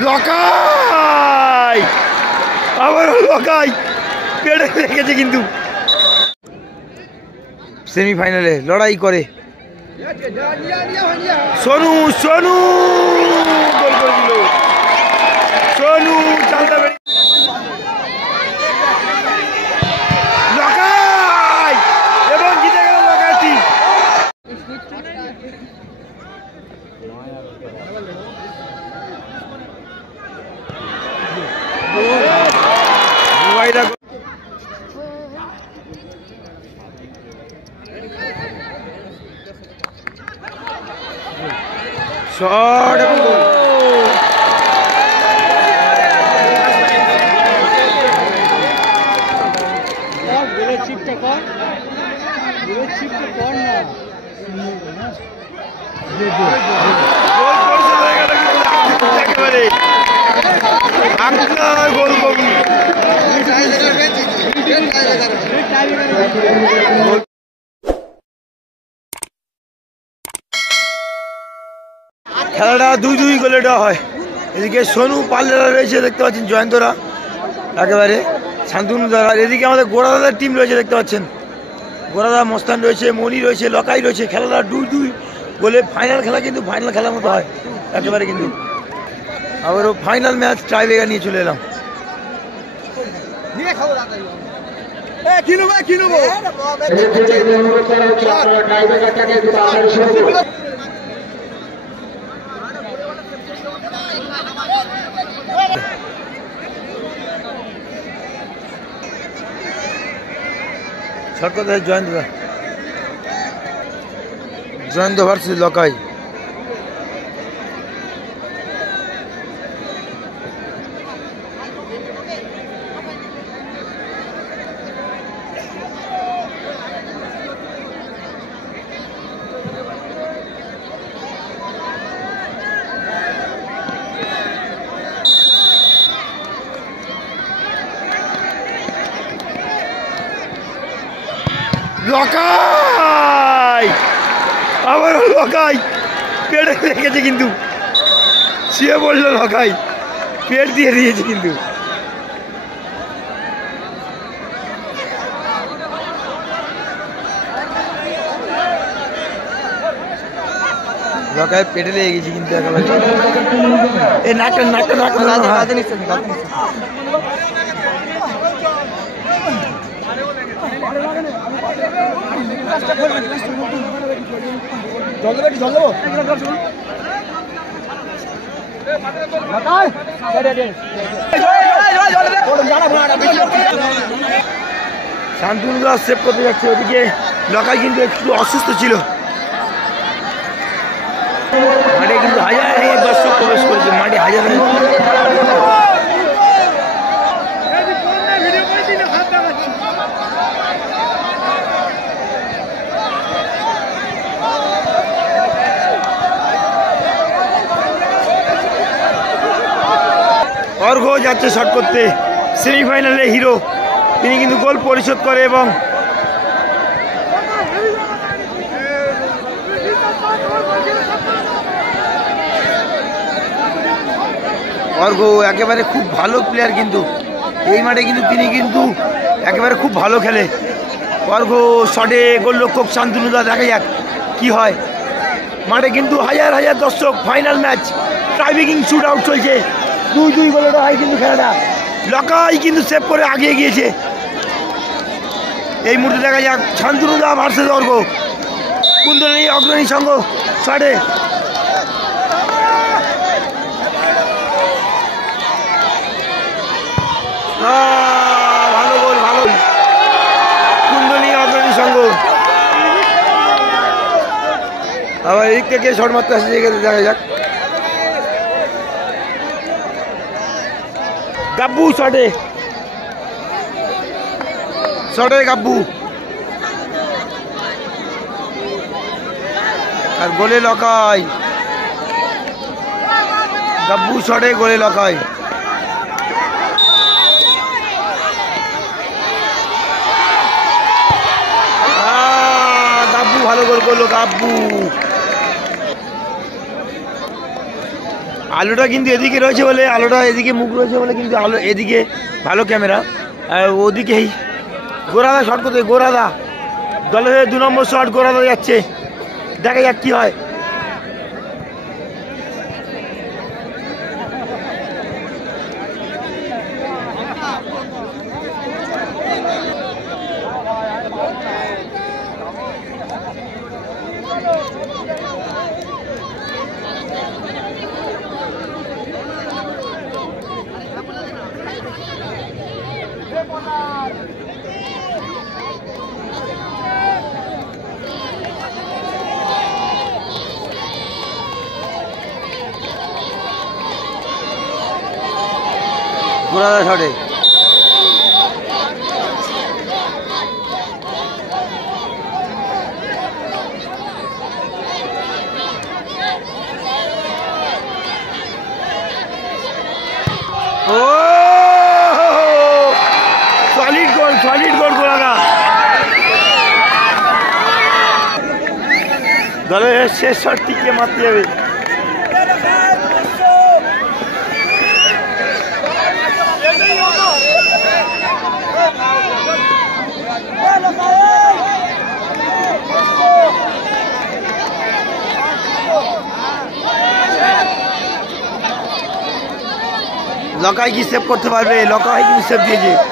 লকাই আবার লকাই পেটে রেখেছে কিন্তু সেমিফাইনালে লড়াই করে সোনু সোনু গোল করে দিল সোনু চালটা লকাই এবং জিতে গেল লকাই টিম। শট এবং গোল। চিপটা কর চিপটা কর না একেবারে গোল কবি খেলাটা 2-2 গোলে দেওয়া হয়। এদিকে সোনু পাল্লেরা রয়েছে দেখতে পাচ্ছেন, জয়ন্তরা একেবারে শান্তনু দ্বারা। এদিকে আমাদের গোড়াদার টিম রয়েছে দেখতে পাচ্ছেন, গোড়াদা মস্তান রয়েছে, মণি রয়েছে, লকাই রয়েছে। খেলাটা 2-2 গোলে ফাইনাল খেলা, কিন্তু ফাইনাল খেলার মতো হয় একেবারে। কিন্তু আবারও ফাইনাল ম্যাচ টাইব্রেকার নিয়ে চলে এলাম। জয়ন্ত ভার্সেস লকাই। লকাই আবার লকাই পেটে রেখেছে কিন্তু শুয়ে বললো লকাই পেট দিয়ে দিয়েছে কিন্তু লকাই পেটে লেগে গেছে কিন্তু একেবারে। এই নাটক নাটক নাটক শান্তনু দাস সেভ করতে যাচ্ছে। ওদিকে লকাই কিন্তু একটু অসুস্থ ছিল। মাঠে কিন্তু হাজার হাজার দর্শক প্রবেশ করেছে, মাঠে হাজার হাজার। অর্ঘ যাচ্ছে শট করতে, সেমিফাইনালে হিরো তিনি কিন্তু গোল পরিশোধ করে এবং অর্ঘ একেবারে খুব ভালো প্লেয়ার। কিন্তু এই মাঠে কিন্তু তিনি কিন্তু একেবারে খুব ভালো খেলে। অর্ঘ শটে গোলরক্ষক শান্তনু দা, দেখা যাক কি হয়। মাঠে কিন্তু হাজার হাজার দর্শক, final match tiebreaking shoot out চলছে। 2-2 গোলে হয় কিন্তু খেলাটা। লকাই কিন্তু সেভ করে আগিয়ে গিয়েছে। এই মুহূর্তে দেখা যাক শান্তনু দা ভার্সেস অর্ঘ, কুন্দনী অগ্রণী সংঘ শটে। ভালো গোল, ভালো কুন্দনী অগ্রণী সংঘ। আবার এই থেকে শট মারতে আসছে, দেখা যাক। গাব্বু শটে, শটে গাব্বু আর গোলে লকাই। গাব্বু শটে গোলে লকাই। গাব্বু ভালো গোল করলো গাব্বু। আলোটা কিন্তু এদিকে রয়েছে বলে, আলোটা এদিকে মুখ রয়েছে বলে কিন্তু আলো এদিকে ভালো ক্যামেরা, আর ওদিকেই গোরাদা শট করতে, গোরাদা দলের 2 নম্বর শট, গোরাদা যাচ্ছে, দেখা যাক কি হয়। গোরাদা শটে সলিড গোল গোরাদা। দলের শেষ শট টিকে মারতে যাবে। লকাই কি সেভ করতে পারবে? লকাই কিন্তু সেভ দিয়েছে।